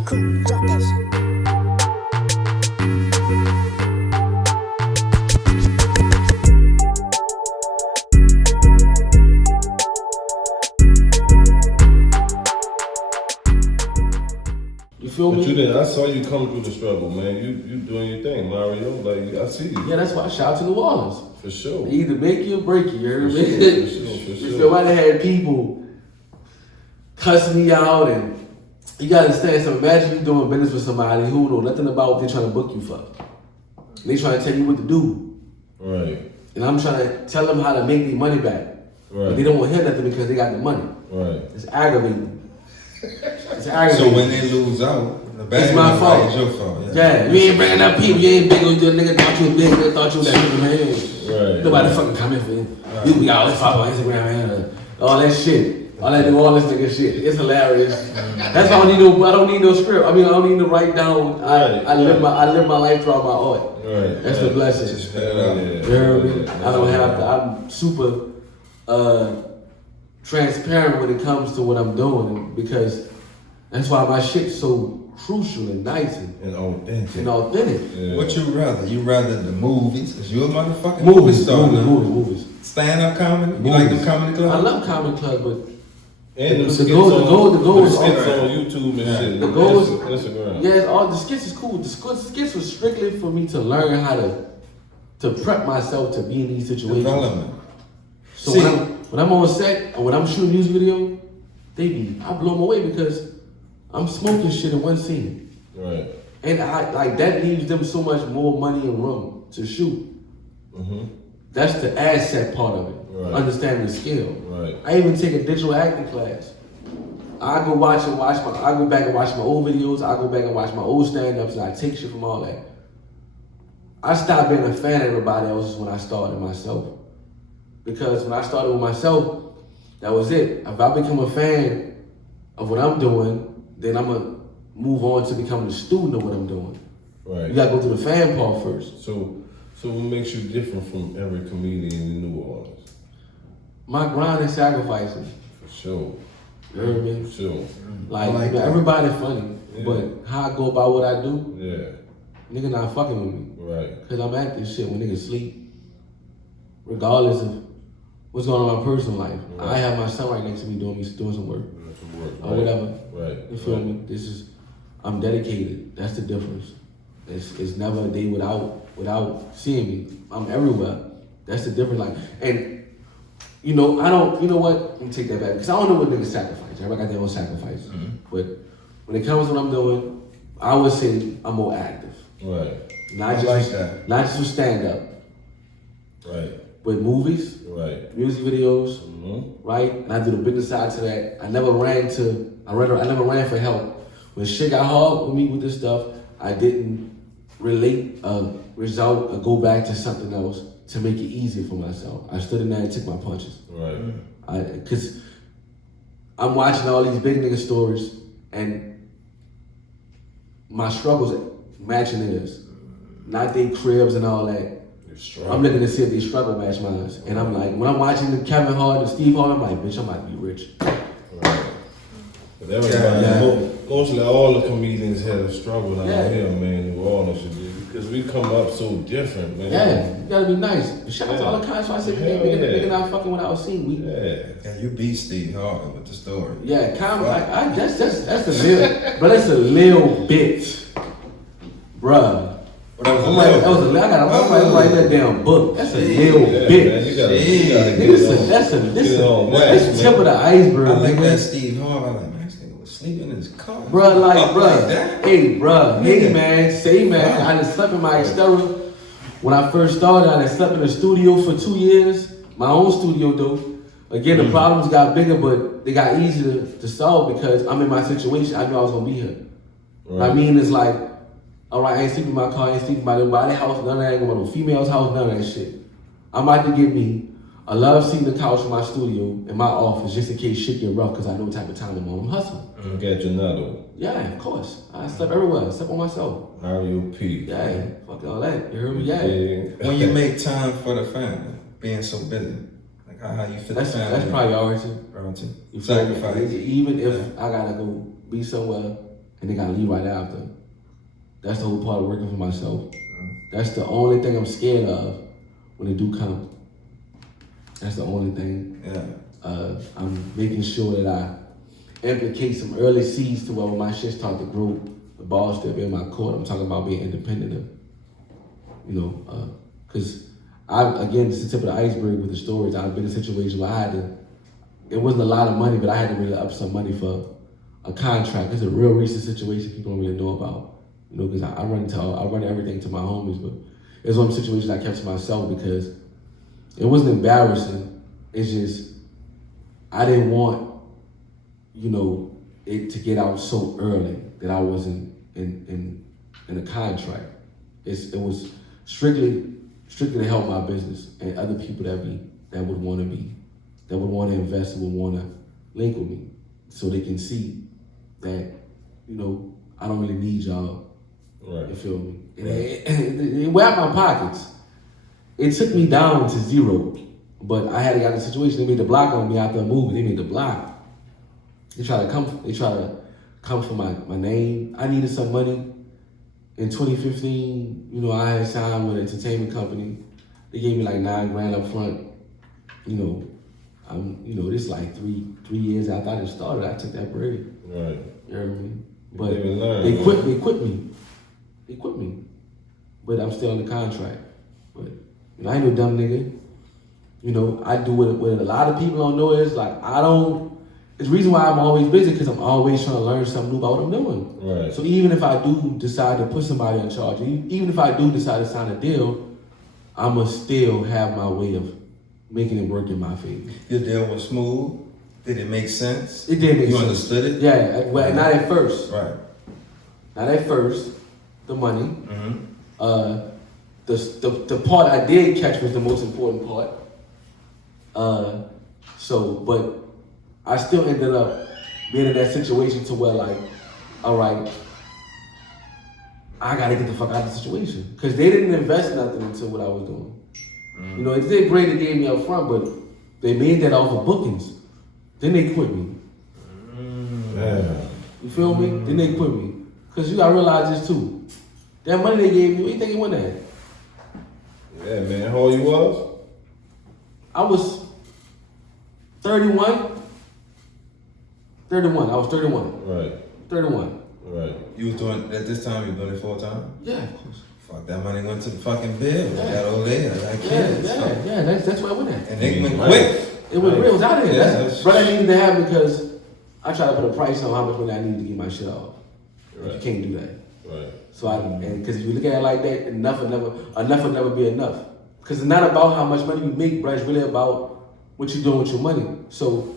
Yo, cool, drop that shit. You feel me? But you didn't. I saw you come through the struggle, man. You doing your thing, Mario. Like I see you. Yeah, that's why I shout to New Orleans. For sure. They either make you or break you. You heard me? For You feel me? I had people cussing me out, and you gotta understand. So imagine you doing business with somebody who know nothing about what they're trying to book you for. They trying to tell you what to do. Right. And I'm trying to tell them how to make their money back. Right. But they don't want to hear nothing because they got the money. Right. It's aggravating. It's aggravating. So when they lose out, the bad It's my fault. It's your fault. Yeah, you ain't bringing up people. You ain't big on your nigga. Thought you was big. They thought you was that man. Right. Nobody fucking coming for you. You be all this follow on Instagram and all that shit. All that all this nigga shit. It's hilarious. That's why I don't need no script. I mean, I don't need to write down. I live my life throughout my art. Right. That's the blessing. Just put it out. You hear me? I don't have to. I'm super transparent when it comes to what I'm doing because that's why my shit's so crucial and nice And authentic. and authentic. Yeah. What you rather? You rather the movies? Cause you a motherfucking Movies, star now. movies. Stand up comedy? You like them comedy clubs? I love comedy clubs, but And The goal is skits all- on YouTube and shit. The goal is- Instagram. yeah, all the skits is cool. The skits was strictly for me to learn how to prep myself to be in these situations. Development. So See- when I'm on set or when I'm shooting music video, I blow them away because I'm smoking shit in one scene. Right. And I like that leaves them so much more money and room to shoot. Mm-hmm. That's the asset part of it. Right. Understanding the skill. Right. I even take a digital acting class. I go back and watch my old videos, I go back and watch my old stand-ups, and I take shit from all that. I stopped being a fan of everybody else when I started myself. Because when I started with myself, that was it. If I become a fan of what I'm doing, then I'm gonna move on to becoming a student of what I'm doing. Right. You gotta go through the fan part first. So what makes you different from every comedian in New Orleans? My grind and sacrifices. For sure. You heard me? For sure. Like, I like that. everybody funny, Yeah. but how I go about what I do, Yeah. nigga not fucking with me. Right. Cause I'm at this shit when niggas sleep. Regardless of what's going on in my personal life. Right. I have my son right next to me doing some work. Doing some work. Or whatever. Right. You feel me? I'm dedicated. That's the difference. It's never a day without seeing me. I'm everywhere. That's the difference. Like, and you know what? Let me take that back. Because I don't know what niggas sacrifice. Everybody got their own sacrifice. Mm-hmm. But when it comes to what I'm doing, I would say I'm more active. Right. Not I just like that. Not just with stand up, Right. but movies, Right. music videos, Mm-hmm. right? And I do the business side to that. I never ran for help. When shit got hard with me with this stuff, I didn't relate a result or go back to something else to make it easier for myself. I stood in there and took my punches. Right. Because I'm watching all these big nigga stories and my struggles matching theirs. Not their cribs and all that. You're strong. I'm looking to see if they struggle match mine. And I'm like, when I'm watching the Kevin Hart and Steve Hart, I'm like, bitch, I might be rich. Right. But everybody, Yeah. mostly all the comedians had a struggle down Yeah. here, man. New Orleans should be because we come up so different, man. Yeah, you gotta be nice. Shout out to all the cons. I said, Hell nigga yeah. not fucking what I was seeing. Yeah. Yeah, you beat Steve Harvey with the story. Yeah, comedy. That's a little, but that's a little bit, bruh. But that was a I'm like, little. that was a little. I'm write that damn book. That's a little Yeah, bit. man, you gotta Nigga, get it on. that's Get it on wax, that's man. tip of the iceberg, I like nigga. that Steve Harvey. I like, man, this nigga was sleeping in his car. Bruh, like, Up bruh. that? Hey, bruh. Hey, Nigga. man. Say, man. Wow. I done slept in my Xterra. When I first started, I done slept in a studio for 2 years. My own studio, though. Again, the problems got bigger, but they got easier to solve because I'm in my situation. I knew I was going to be here. What I mean is like, all right, I ain't sleeping in my car, I ain't sleeping in my little body house, none of that, I ain't going to no female's house, none of that shit. I'm about to get me a love seat in the couch in my studio, in my office, just in case shit get rough, because I know what type of time I'm on. I'm hustling. You got your nutto. Yeah, of course. I slept everywhere. I slept on myself. Mario P. Yeah, fuck all that. You heard me? Yeah. When you make time for the family, being so busy, like how you fit That's the family. priority. Priority. You feel me? Sacrifice. Even if I gotta go be somewhere and they gotta leave right after. That's the whole part of working for myself. That's the only thing I'm scared of when it do come. That's the only thing. Yeah. I'm making sure that I implicate some early seeds to where when my shit start to grow, the ball still be in my court. I'm talking about being independent of, because again, it's the tip of the iceberg with the stories. I've been in a situation where it wasn't a lot of money, but I had to really up some money for a contract. It's a real recent situation people don't really know about, because I run everything to my homies, but it's one of the situations I kept to myself because it wasn't embarrassing. It's just, I didn't want, it to get out so early that I wasn't in a contract. It was strictly to help my business and other people that would want to invest and would want to link with me, so they can see that I don't really need y'all. Right. You feel me? Right. It wrapped my pockets. It took me down to zero, but I had to get in a situation. They made the block on me after a movie. They made the block. They try to come for my name. I needed some money. In 2015, I had signed with an entertainment company. They gave me like $9,000 up front. This like three years after I just started, I took that break. Right. You know what I mean? But They quit me. But I'm still on the contract. But I ain't no dumb nigga. I do what a lot of people don't know is like it's the reason why I'm always busy, because I'm always trying to learn something new about what I'm doing. Right. So even if I do decide to put somebody in charge, even if I do decide to sign a deal, I'ma still have my way of making it work in my favor. Your deal was smooth. Did it make sense? It did make sense. You understood it? Yeah, well, not at first. Right. Not at first. The money. Mm-hmm. The part I did catch was the most important part. But I still ended up being in that situation to where like, all right, I gotta get the fuck out of the situation. Cause they didn't invest nothing into what I was doing. It's they great they gave me up front, but they made that off of bookings. Then they quit me. Yeah. You feel me? Then they quit me. Cause you gotta realize this too. That money they gave you, what do you think it went at? Yeah, man. How old you was? I was 31. I was 31. Right. 31. Right. You was doing, at this time, you were doing it full time? Yeah, of course. Fuck, that money went to the fucking bill. Yeah. That old lady, that kid. Yeah, that's what I went at. And they went quick. It was real, it was out of here. Yeah, That's what I needed to have because I try to put a price on how much money I need to get my shit off. Right. You can't do that. Right. So because if you look at it like that, enough will never be enough. Because it's not about how much money you make, bro. It's really about what you're doing with your money. So,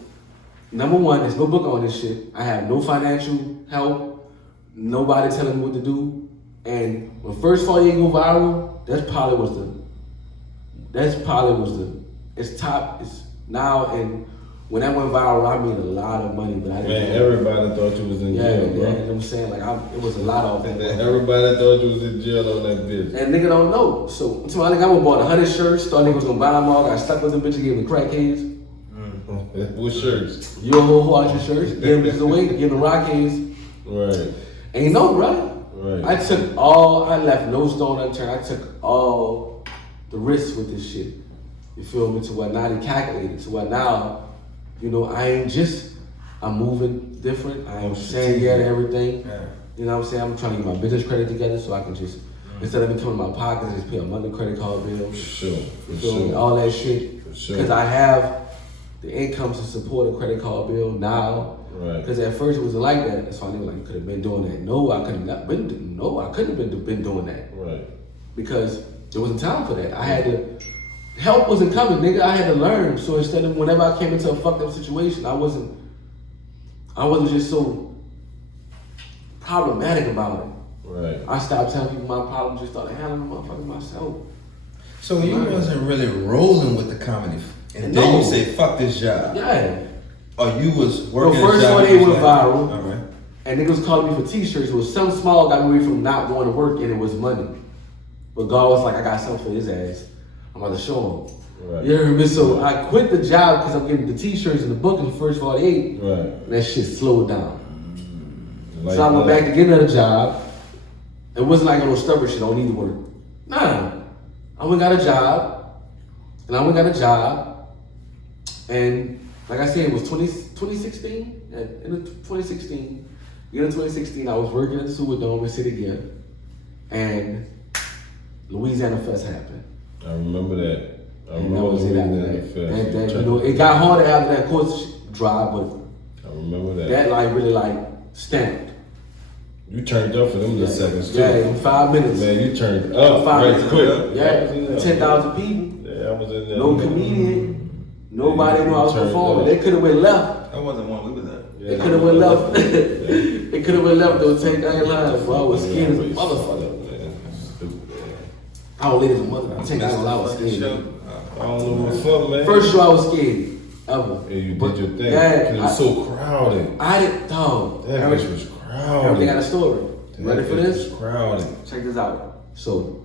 number one, there's no book on this shit. I have no financial help. Nobody telling me what to do. And when First 48 go viral, that's probably was it's top. It's now, and when that went viral, I made a lot of money, but I didn't. Man, everybody thought you was in jail, bro. Yeah, you know what I'm saying? Like, it was a lot of that. Everybody thought you was in jail on that bitch. And nigga don't know. So, I think I went bought 100 shirts, thought niggas was gonna buy them all, got stuck with them bitches, gave them crackheads. What shirts? Your whole watch of shirts, gave them bitches away, gave them rockheads. Right. And you know, bro, Right. I left no stone unturned. I took all the risks with this shit. You feel me? To what now they calculated. To what now, I'm moving different. I ain't saying yeah to everything. Yeah. You know what I'm saying? I'm trying to get my business credit together so I can just, instead of it coming in my pockets, just pay a monthly credit card bill. For You feel me? All that shit. For sure. Because I have the income to support a credit card bill now. Right. Because at first it wasn't like that. That's why they were like, you could have been doing that. No, I couldn't have been doing that. Right. Because there wasn't time for that. I had to, help wasn't coming, nigga. I had to learn. So instead of whenever I came into a fucked up situation, I wasn't just so problematic about it. Right. I stopped telling people my problems, just started handling the motherfucker myself. So you wasn't really rolling with the comedy, and No. then you say, fuck this job. Yeah. Or you was working Well, a first job. 48 you was went like, viral. All right. And niggas was calling me for t-shirts. It was some small got me away from not going to work, and it was money. But God was like, I got something for his ass. I'm about to show him. Right. You heard me? So I quit the job because I'm getting the t-shirts and the book in the first 48. Right. And that shit slowed down. Like so I went back to get another job. It wasn't like no stubborn shit, I don't need to work. Nah. I went and got a job. And like I said, it was 2016. Yeah, in 2016. In 2016, I was working at the Superdome in City Gear. And Louisiana Fest happened. I remember that. And that was it after that. You know, it got harder after that course drive, but I remember that. That like really like stamped. You turned up for them little seconds too. Yeah, in 5 minutes. Man, you turned up 5 right minutes. quick. Yeah, 10,000 people. Yeah, I was in there. No comedian. Nobody knew I was performing. They could have went left. That wasn't one we was at. Yeah, they could have went left. They could have went left. Those 10,000 lines. Bro, I was scared as a motherfucker. I don't live as a motherfucker. 10,000 I was scared. I don't know what's up, man. First show I was scared. Ever. Yeah, you did your thing. Yeah, it was so crowded. I didn't, dog. That bitch was crowded. Everything got a story. Ready for this? Was crowded. Check this out. So,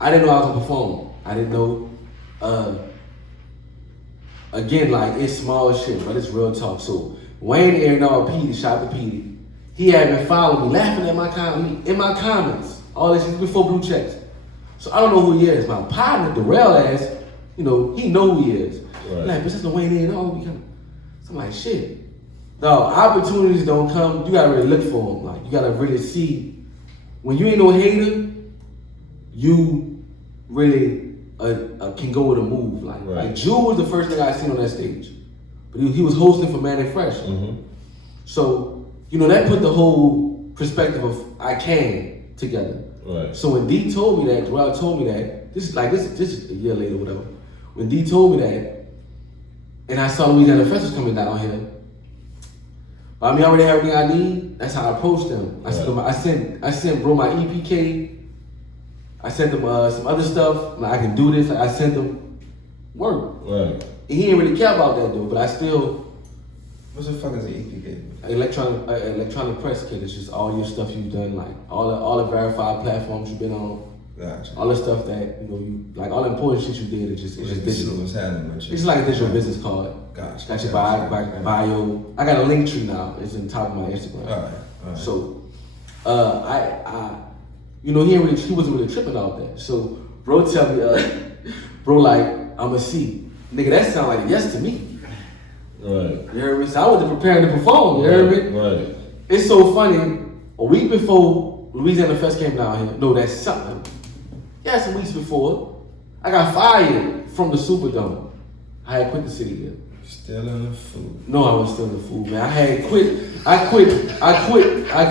I didn't know I was gonna perform. I didn't know. Again, like it's small shit, but it's real talk. So Wayne Arenal, Petey, shout out to Petey. He had been following me, laughing at my comments. All this shit before Blue Checks. So I don't know who he is. My partner, Darrell ass, you know, he know who he is. Right. Like, but that's the Wayne Arenal. So I'm like, shit. No, opportunities don't come. You gotta really look for them. Like you gotta really see. When you ain't no hater, you really can go with a move. Like Jewel was the first thing I seen on that stage, but he was hosting for Man and Fresh. Mm-hmm. So you know that put the whole perspective of I can together. Right. So when D told me that, Darrell told me that, this is a year later, whatever. When D told me that, and I saw Louisiana Fest was coming down here. I mean, I already have everything I need. That's how I approached them. I sent bro my EPK. I sent them some other stuff. Like, I can do this. Like, I sent them work. Right. And he didn't really care about that though. But I still. What the fuck is an EPK? Electronic press kit. It's just all your stuff you've done, like all the verified platforms you've been on. Gotcha. All the stuff that you like, all the important shit you did. It's just digital. What's happening with you? It's like a digital business card. Gotcha. Got your bio. I got a link tree now. It's in top of my Instagram. All right. So, he wasn't really tripping out there. So, bro, tell me, bro, like I'm a C, nigga. That sound like a yes to me. Right. You heard me? So I wasn't preparing to perform. You heard me? Right. It's so funny. A week before Louisiana Fest came down here. No, that's something. Yeah, some weeks before, I got fired from the Superdome. I had quit the city here. Still in the food. No, I was still in the food, man. I had quit. I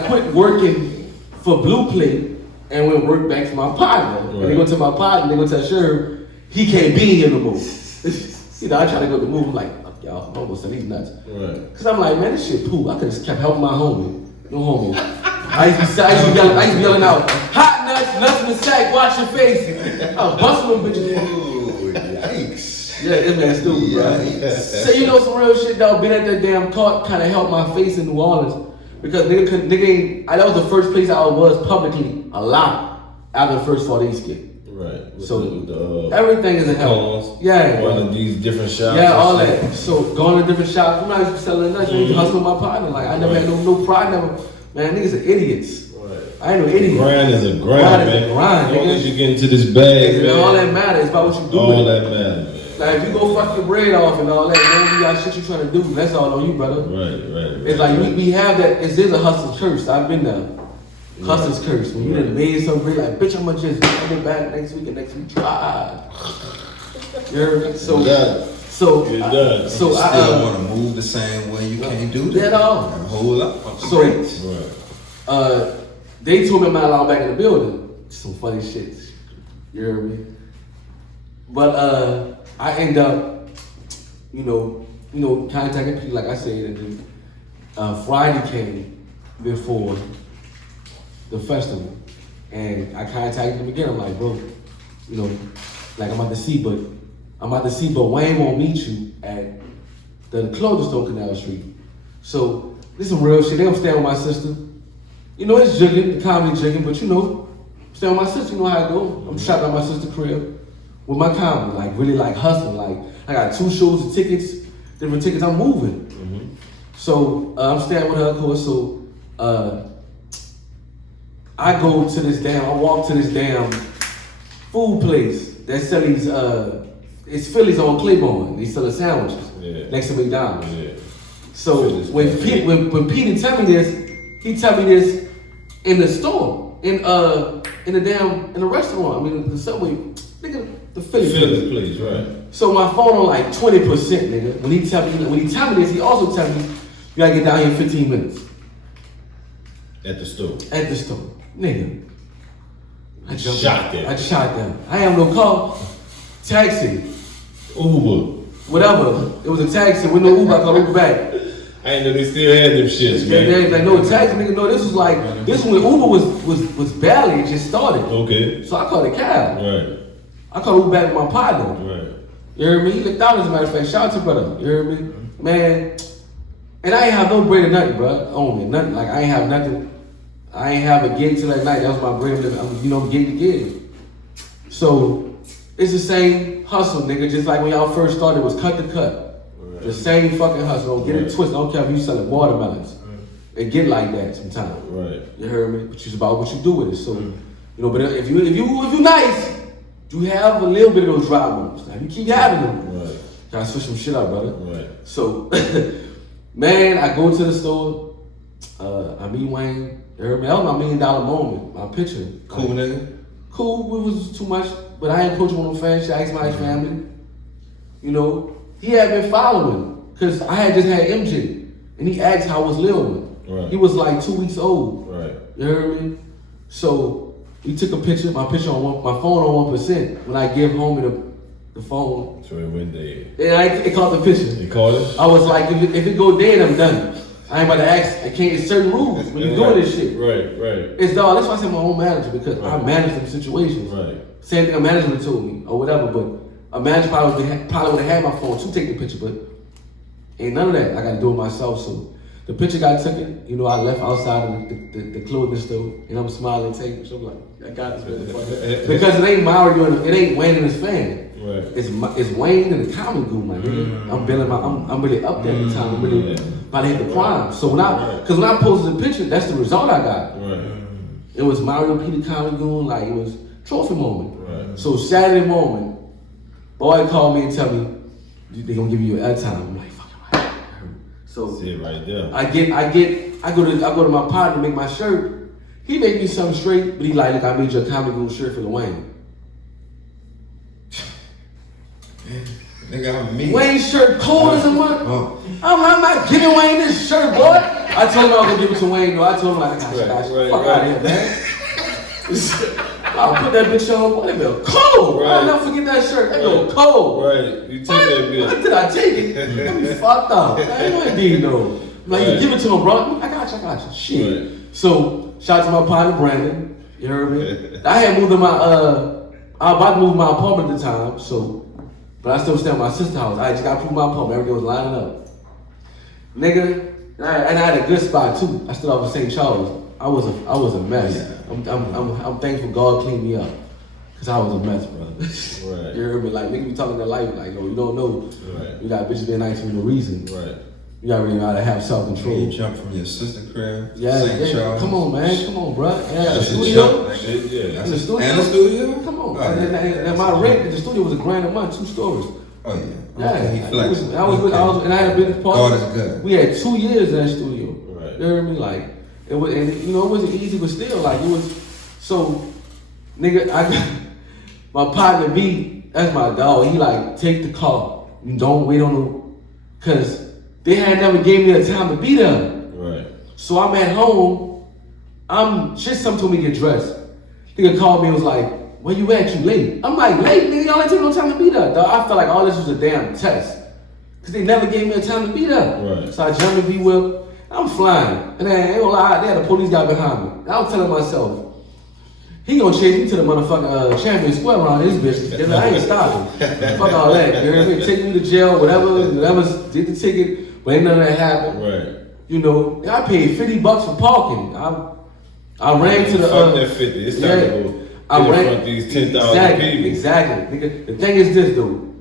quit working for Blue Plate and went work back for my partner. Right. And they go to my partner, they go tell Sher he can't be here no more. You know, I try to go to the move. I'm like, fuck y'all, I'm almost said he's nuts. Right. Cause I'm like, man, this shit poop. I could have kept helping my homie. No homo. I used to be yelling out, hot nuts in the sack, watch your face. I was busting them bitches. Ooh, yikes. Yeah, this man's stupid, bro. So you know some real shit though, been at that damn court kind of helped my face in New Orleans. Because that was the first place I was publicly a lot after the first 4 days skit. Right. With So everything is a help. Yeah. One of these different shops. Yeah, all that. So going to different shops, I'm not even selling nothing. Mm-hmm. Hustling my partner. Like I never had no pride. Man, niggas are idiots. Right. I ain't no idiot. Grind is a grind, man. Is a grind, as long as you get into this bag, man. All that matters. It's about what you do. All that matters, man. Like if you go fuck your bread off and all that, man, you got shit you trying to do. That's all on you, brother. Right. It's like we have that. It is a hustler's curse. I've been there. Hustler's curse. When you done made some bread, like bitch, I'ma just come back next week and next week. You heard me? So I still want to move the same way. You can't do that. At all. Hold up. So, they told me I'm not allowed back in the building. Some funny shit. You heard me? But I end up, contacting people like I said, and then Friday came before the festival, and I contacted them again. I'm like, bro, like I'm about to see, but Wayne won't meet you at the clothing store, Canal Street. So this is some real shit. They don't stay with my sister. It's jigging, the comedy jigging, but stay with my sister. You know how I go. I'm shopping at my sister's crib with my comedy, like really like hustling. Like I got 2 shows of tickets, different tickets. I'm moving. Mm-hmm. So I'm staying with her, of course. So I go to this damn, I walk to this damn food place that sell these, it's Phillies on Claiborne. They sell sandwiches next to McDonald's. Yeah. So when Peter tell me this, he tell me this in the store, in the restaurant. I mean the Subway, nigga, the Phillies place, right? So my phone on like 20%, nigga. When he tell me this, he also tell me you gotta get down here in 15 minutes. At the store. At the store, nigga. I shot them. I have no car. Taxi. Uber. Whatever. It was a taxi with no Uber. I called Uber back. I ain't know they still had them shits, man. They like, no taxi, nigga. No, this was when Uber was barely, it just started. Okay. So I called a cab. Right. I called Uber back with my partner. Right. You hear me? He looked out, as a matter of fact. Shout out to brother. You hear me? Man. And I ain't have no bread or nothing, bro. On me. Nothing. Like, I ain't have nothing. I ain't have a gig till that night. That was my bread. Gig to gig. So, it's the same hustle, nigga. Just like when y'all first started, it was cut to cut. Right. The same fucking hustle. Don't get it twisted. I don't care if you selling watermelons. It get like that sometimes. Right. You heard me? Which is about what you do with it. So, but if you nice, you have a little bit of those dry moments. Now, you keep having them. Right. Gotta switch some shit up, brother. Right. So, man, I go to the store. I meet Wayne. You heard me? That was my $1 million moment. My picture. Cool, nigga. Cool. It was too much, but I ain't coaching on no fan shit. I asked my family. You know, he had been following because I had just had MJ, and he asked how I was living. Right. He was like 2 weeks old. Right. You heard me? So he took a picture. My picture on my phone on 1%. When I give homie the phone, so it went dead. And it caught the picture. They caught it. I was like, if it go dead, I'm done. I ain't about to ask. I can't. It's certain rules when you doing this shit. Right. It's dog. That's why I said my own manager because I manage them situations. Right. Same thing a manager would told me or whatever, but a manager probably would have had my phone to take the picture, but ain't none of that. I got to do it myself. So the picture got taken. You know, I left outside of the clothing store, and I'm smiling, taking. So I'm like, I got this motherfucker because it ain't Mario. It ain't Wayne and his fan. Right. It's Wayne and the comic goo, my nigga. I'm really up there at the time. I'm really about to hit the prime. So when I posted the picture, that's the result I got. Right. It was Mario Peter comic goo, like it was trophy moment. Right. So Saturday moment, boy called me and tell me they gonna give you your airtime. I'm like, fucking right. So see it right there. I go to my partner to make my shirt. He make me something straight, but he like, look, I made you a comic goo shirt for the Wayne. Nigga, I'm me. Wayne's shirt cold as a mother. I'm not giving Wayne this shirt, boy. I told him I was gonna give it to Wayne, though. I told him, like, I got you. Fuck out of here, man. I'll put that bitch on, boy. That bitch cold. I'll never forget that shirt. That bitch cold. Right. You took that bitch. What did I take it? I be fucked up. I ain't no idea, though. Like, you give it to him, bro. I got you. Shit. Right. So, shout out to my partner, Brandon. You heard me? I had moved to I was about to move my apartment at the time, so. But I still stay at my sister's house. I just got to prove my apartment. Everything was lining up. Nigga, and I had a good spot too. I stood off of St. Charles. I was a mess. I'm thankful God cleaned me up. Cause I was a mess, brother. Right. You heard me? Like, nigga be talking their life like, no, you don't know. Right. You got bitches being nice for no reason. Right. You gotta really know how to have self-control. You jump from your sister crib, St. Charles. Come on, man. Come on, bro. And I got a studio. Yeah. In the studio. And the studio? Come on. Oh, yeah. And my rent at the studio was $1,000 a month, 2 stories. Oh yeah. Yeah, Okay, he flexed. and I had a business partner. God is good. We had 2 years in that studio. Right. You heard me? Like, it was, and you know, it wasn't easy, but still, like, it was. So, nigga, I got my partner B. That's my dog. He like, take the car. You don't wait on the, cause they had never gave me the time to be there. Right. So I'm at home. Something told me to get dressed. Nigga called me and was like, where you at? You late? I'm like, late, nigga, y'all ain't take no time to be there. Dog, I felt like all this was a damn test. Cause they never gave me a time to be there. Right. So I jumped in B-Whip, I'm flying. And then, ain't gonna lie, they had a police guy behind me. And I was telling myself, he gonna chase me to the motherfucking Champion Square around this bitch. Cause I ain't stopping. Fuck all that. You hear me? Take me to jail, whatever, did the ticket, but ain't none of that happened. Right. You know, I paid $50 for parking. I ran to the Fuck that 50. It's time to go. I ran these 10,000 people. Exactly. Nigga, the thing is this though.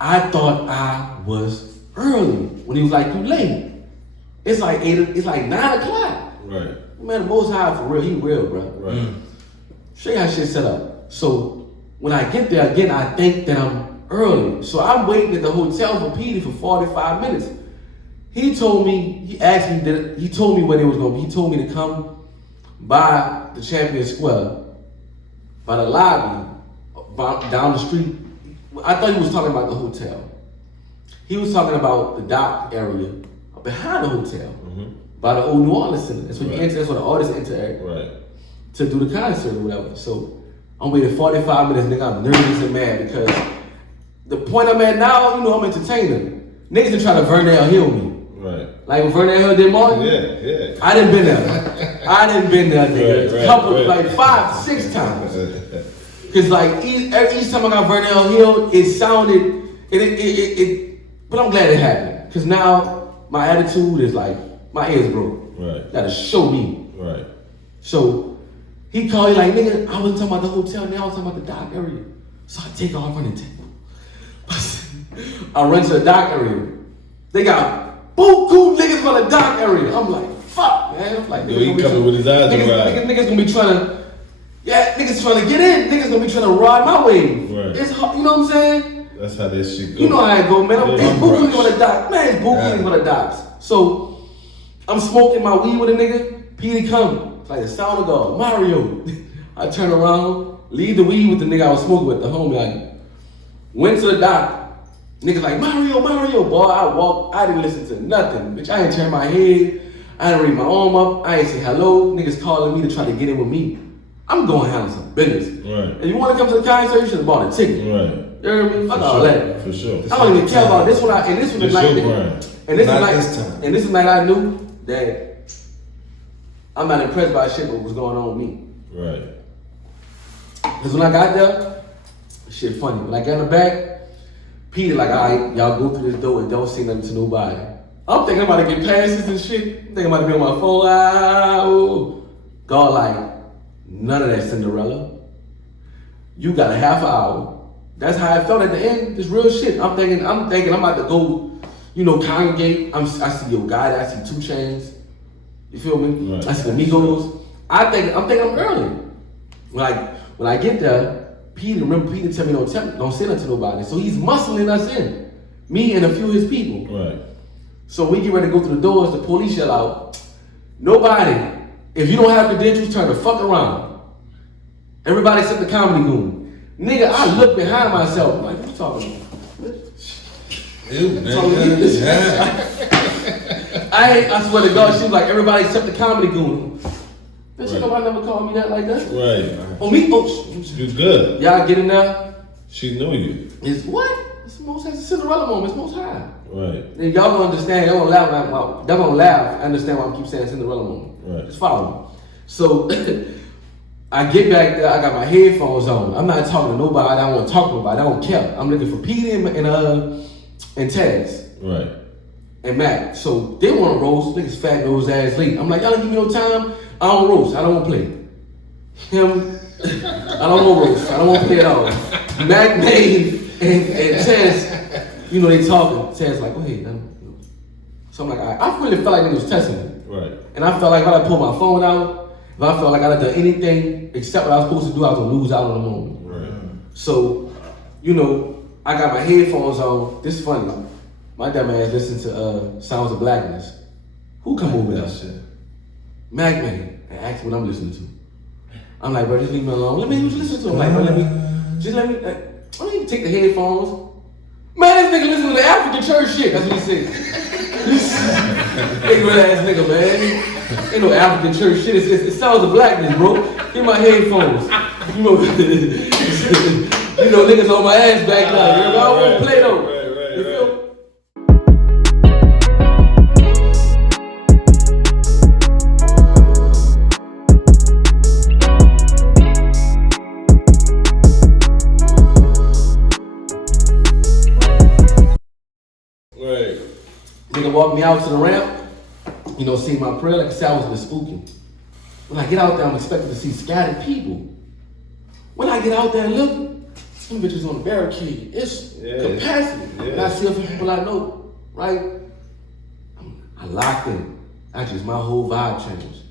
I thought I was early when he was like, you late. It's like 9 o'clock. Right. Man, the Most High for real, he real, bro. Right. Show you how shit set up. So when I get there again, I think that I'm early. So I'm waiting at the hotel for Petey for 45 minutes. He told me where they was gonna be. He told me to come by the Champion Square, by the lobby, down the street. I thought he was talking about the hotel. He was talking about the dock area behind the hotel, by the old New Orleans Center. That's where you enter. That's where the artists enter Right. to do the concert or whatever. So I'm waiting 45 minutes, nigga. I'm nervous and mad because the point I'm at now, you know, I'm entertaining. Niggas been trying to Vernell Hill me. Right. Like when Vernell Hill did Martin. Yeah. I didn't been there, nigga. A couple, like 5, 6 times. Cause like each time I got Vernell Hill, it sounded, but I'm glad it happened. Cause now my attitude is like, my ears broke. Right. Gotta show me. Right. So he called me like, nigga, I wasn't talking about the hotel, now I was talking about the dock area. So I take off running. I run to the dock area. They got buku niggas from the dock area. I'm like, fuck, man. I'm like, Yo, he coming with his eyes around. Niggas gonna be trying to, niggas trying to get in. Niggas gonna be trying to ride my wave. Right. It's, you know what I'm saying? That's how this shit goes. You know how it go, man. It's buku rush. niggas for the dock. Man, it's buku niggas for the docks. So I'm smoking my weed with a nigga. Petey come. It's like the sound of God. Mario. I turn around, leave the weed with the nigga I was smoking with, the homie. I went to the dock. Niggas like, Mario. Boy, I walked. I didn't listen to nothing. Bitch, I ain't turn my head. I didn't read my arm up. I ain't say hello. Niggas calling me to try to get in with me. I'm going handle some business. Right. If you want to come to the concert, you should have bought a ticket. Right. You hear me? Fuck all that. For sure. I don't even care about this one. And this was the It's night. your grind. And this Not was this time. And this is the night I knew that I'm not impressed by shit what was going on with me. Right. Cause when I got there, shit funny. When I got in the back, Peter like, all right, y'all go through this door and don't say nothing to nobody. I'm thinking I'm about to get passes and shit. I'm thinking I'm about to be on my phone. God like, none of that, Cinderella. You got a half hour. That's how I felt at the end. This real shit. I'm thinking I'm about to go, you know, congregate. I see Yo Gotti, I see 2 Chainz. You feel me? Right. I see the Migos. I'm thinking I'm early. When I get there, Peter tell me don't say nothing to nobody. So he's muscling us in. Me and a few of his people. Right. So we get ready to go through the doors, the police yell out, nobody, if you don't have credentials, turn the fuck around. Everybody except the comedy goon. Nigga, I look behind myself. I'm like, what you talking about? Ew, man. I swear to God, she was like, everybody except the comedy goon. Bitch, Right. nobody never called me that like that. Right. Oh, me? Oh, You good. y'all get in there? She knew you. It's what? It's the most, it's a Cinderella moment. It's most high. Right. And y'all gonna understand, y'all gonna laugh, y'all gonna laugh, understand why I keep saying Cinderella moment. Right. Just follow me. So, I get back there, I got my headphones on. I'm not talking to nobody, I don't wanna talk to nobody, I don't care. I'm looking for Pete and Taz. Right. And Mac. So, they wanna roast, niggas fat nose ass late. I'm like, y'all don't give me no time, I don't roast, I don't wanna play. Him, I don't wanna roast, I don't wanna play at all. Mac, Dave, and Taz, you know, they talking. Taz like, go ahead. So I'm like, I really felt like niggas was testing me. Right. And I felt like if I pulled my phone out, if I felt like I had done anything except what I was supposed to do, I was gonna lose out on the moment. Right. So, you know, I got my headphones on. This is funny. My dumb ass listened to Sounds of Blackness. Who come over That there? shit. Mac Man. And asked what I'm listening to. I'm like, bro, just leave me alone. Let me listen to him. Like, bro, let me take the headphones. Man, this nigga listen to the African church shit. That's what he said. Ignorant ass nigga, man. Ain't no African church shit. It sounds of blackness, bro. Get my headphones. You know, niggas on my ass back now. You know, I don't want to play though. You feel me? Nigga walked me out to the ramp, you know, see my prayer, like I said, I was in the spooky. When I get out there, I'm expecting to see scattered people. When I get out there and look, some bitches on the barricade. It's capacity. Yeah. And I see a few people I know, right? I locked in. Actually, my whole vibe changed.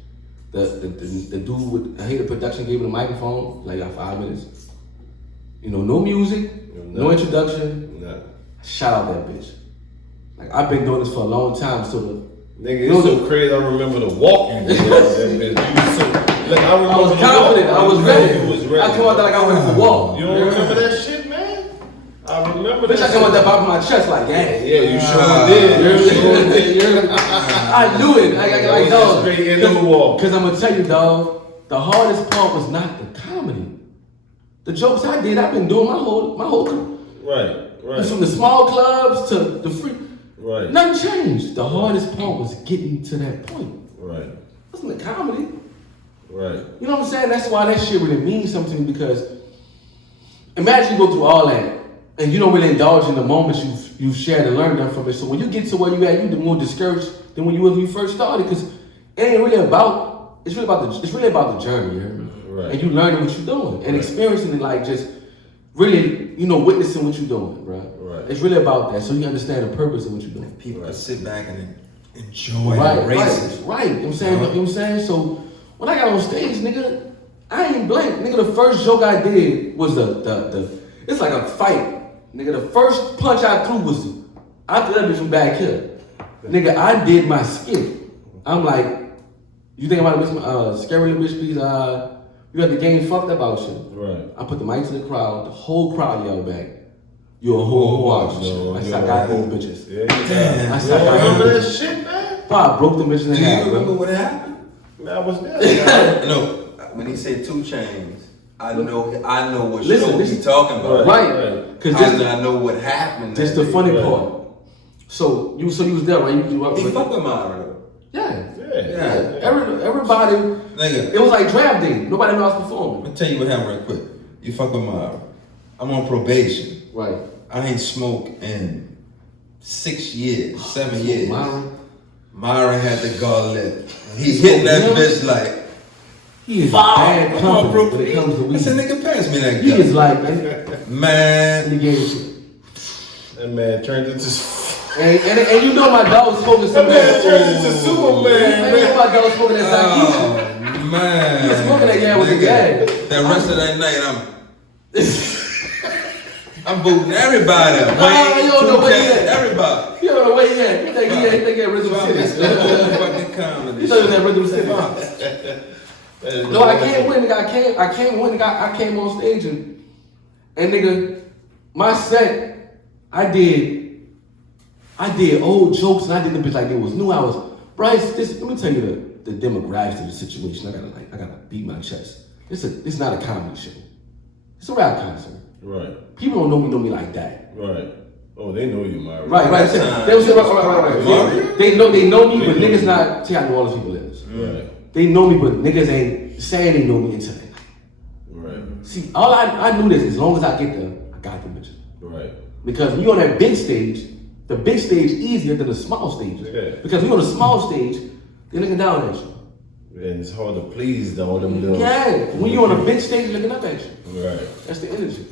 The dude with, I hate the production gave him the microphone, like 5 minutes. You know, no music, no introduction. Nah. Shout out that bitch. Like, I've been doing this for a long time, so Nigga, it's so crazy. I remember the walk you did. You was so, like, I was confident. I was ready. You was ready. I came out there like I went for walk. You don't remember that shit, man? I remember that. Bitch, I came out there popping my chest like, yeah. Yeah, you sure did. I knew it. Like dog. Straight into the wall. Cause I'm gonna tell you, dog, the hardest part was not the comedy. The jokes I did, I've been doing my whole career. Right. From the small clubs to the free. Right. Nothing changed. The hardest part was getting to that point. Right. It wasn't the comedy. Right. You know what I'm saying? That's why that shit really means something to me, because imagine you go through all that and you don't really indulge in the moments you've shared and learned from it. So when you get to where you at, you're more discouraged than when you first started, because it ain't really about, it's really about the journey, you hear me? Right. And you learning what you're doing and experiencing it, like just really, witnessing what you're doing, bro. Right. It's really about that, so you understand the purpose of what you're doing. People can sit back and enjoy Right, the races. right. You know what I'm saying? You know what I'm saying? So when I got on stage, nigga, I ain't blank. Nigga, the first joke I did was the it's like a fight. Nigga, the first punch I threw was, I threw that bitch from back here. Nigga, I did my skit. I'm like, you think about this, scary little bitch, please, you got the game fucked up out shit. Right. I put the mic to the crowd, the whole crowd yelled back, you a whole watch. I said, I got these bitches. Yeah. Damn. I said, I Remember got that these bitches. shit, man? Bro, I broke the bitches in Do you half, remember bro. what happened? Man, I was there. No, when he said 2 Chainz, I know what Listen, show listen. he talking about. Right. Cause How did I know what happened? this the that funny Right. part. So you was there, right? day? He fuck with Mario. Yeah. Yeah. Everybody, Nigga, it was like draft day. Nobody knew I was performing. let me tell you what happened real quick. You fuck with Mario. I'm on probation. Right. I ain't smoked in 6 years, 7 years. Myron, Myron had the gauntlet. He hitting that him? bitch like, he is fuck, bad I'm on company when it comes to probation. I weed. said, nigga, pass me that He gun. is like, in Man, the game. That man turned into And you know my dog was smoking some that man turned into Superman, And you know man. my dog was smoking that Zaki. oh, man. He was smoking that gas with the Nigga, gas. That rest of that night, I'm booting everybody. you don't know where he at. Everybody. You don't know where he at. He think he at Rhythm It's City. the fucking comedy. He thought he was at Rhythm City. No, I came win, nigga. I came win, nigga. I came on stage and nigga, my set, I did old jokes and I did the bitch like it was new. I was, Bryce, let me tell you the demographics of the situation. I gotta beat my chest. It's not a comedy show. It's a rap concert. Right. People don't know me like that. Right. Oh, they know you, Mario. Right. They was right. They know me, but niggas not. See how New Orleans people is. Right. They know me, but niggas ain't saying they know me until they. Right. See, all I knew this, as long as I get there, I got the bitches. Right. Because when you on that big stage, the big stage easier than the small stage. Yeah. Because when you on the small stage, they're looking down at you. And it's hard to please all them little. Yeah, when you on a big stage, they're looking up at you. Right. That's the energy.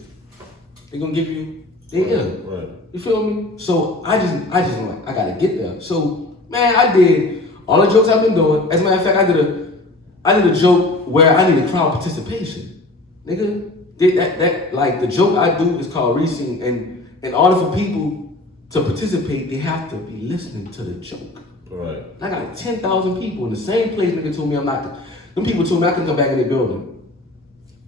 They're gonna give you their ear. Right. You feel me? So I just like, I gotta get there. So man, I did all the jokes I've been doing. As a matter of fact, I did a joke where I needed crowd participation. Nigga, that like the joke I do is called Reaching, and in order for people to participate, they have to be listening to the joke. Right. I got 10,000 people in the same place. Nigga told me I'm not. Them people told me I couldn't come back in their building.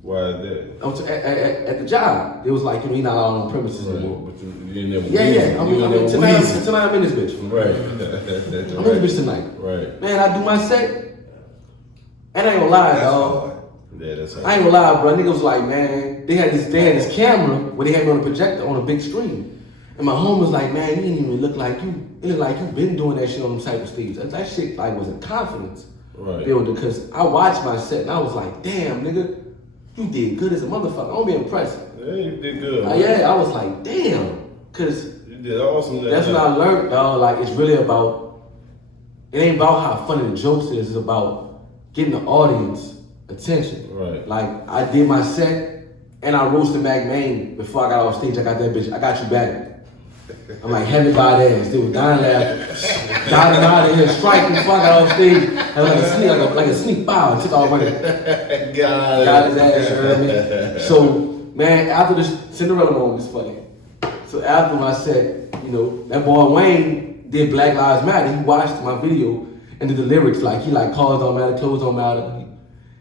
Why is that? At the job, it was like, you're not on premises anymore. But you didn't never. Yeah. Tonight I'm in this bitch. Right. I'm in this bitch tonight. Right. Man, I do my set, and I ain't gonna lie, dog. Yeah, that's how. I ain't gonna lie, bro. Nigga was like, man, they had this camera where they had me on a projector on a big screen, and my home was like, man, you didn't even look like you. It looked like you been doing that shit on them type of stages. That shit like was a confidence builder, because I watched my set and I was like, damn, nigga, you did good as a motherfucker. I'm gonna be impressed. Yeah, you did good. Yeah, I was like, damn, cause You did awesome. that's what I learned, dog. Like, it's really about, it ain't about how funny the jokes is. It's about getting the audience attention. Right. Like, I did my set and I roasted Mac Main before I got off stage. I got that bitch. I got you back. I'm like, heavy by the ass. They were dying laughing. Got him out of here, striking the fuck out off stage. And like a sneak bow, took off running. Got his ass, you heard me? So, man, after the Cinderella moment was funny. So after I said, you know, that boy Wayne did Black Lives Matter. He watched my video and did the lyrics, like he like cars don't matter, clothes don't matter.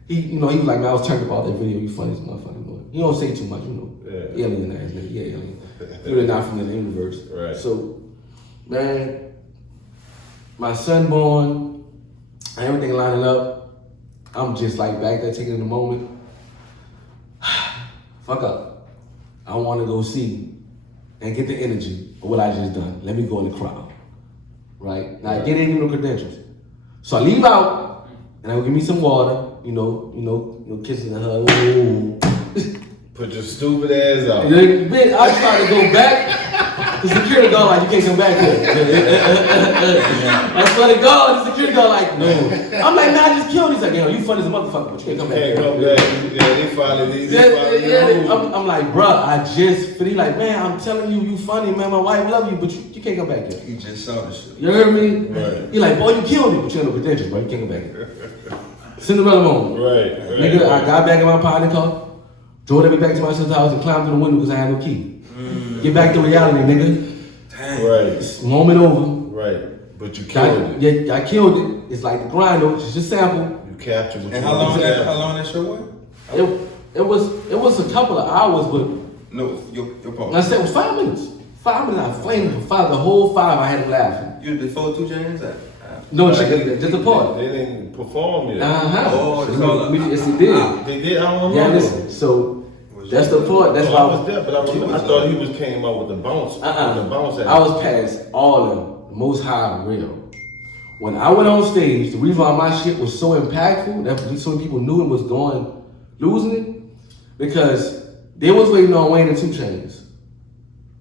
He you know, he was like, man, I was turned about that video. You funny as a motherfucker. He don't say too much, you know. Yeah. Alien ass nigga, yeah, alien. You're not from the universe. Right. So, man, my son born, everything lining up. I'm just like back there taking in the moment. Fuck up. I want to go see and get the energy of what I just done. Let me go in the crowd. Right? Now, I get in no credentials. So I leave out and I go give me some water, you know, kissing and hug. Ooh. Put your stupid ass out. I try to go back. The security guard like, you can't come back here. I swear to God, the security guard like, no. I'm like, man, I just killed. He's like, yo, you funny as a motherfucker, but you can't come back here. Yeah, they follow these. I'm like, bruh, I just, he like, man, I'm telling you, you funny, man. My wife love you, but you can't come back here. He just saw the shit. You heard me? Right. He like, boy, you killed me, but you ain't no credentials, bro. You can't come back here. Cinderella moment. Right. Nigga, I got back in my partner car. Drove everything back to my sister's house and climbed through the window because I had no key. Get back to reality, nigga. Dang. Right. Moment over. Right. But you killed it. Yeah, I killed it. It's like the grind though, it's just a sample. You captured it. And how long that show was? It was a couple of hours, but No, your part. I said it was 5 minutes. 5 minutes, I flamed him for five. The whole 5 I had him laughing. You did 4 2 Chainz? No, just a part. They didn't perform yet. Oh, it's called yes, he did. They did. I don't Yeah, remember. listen. So that's the part. That's why I was there, but I thought he came out with the bounce. With the bounce. I was past all of them. The Most High real. When I went on stage, the reason why my shit was so impactful, that so many people knew it was going, losing it, because they was waiting on Wayne and 2 Chainz.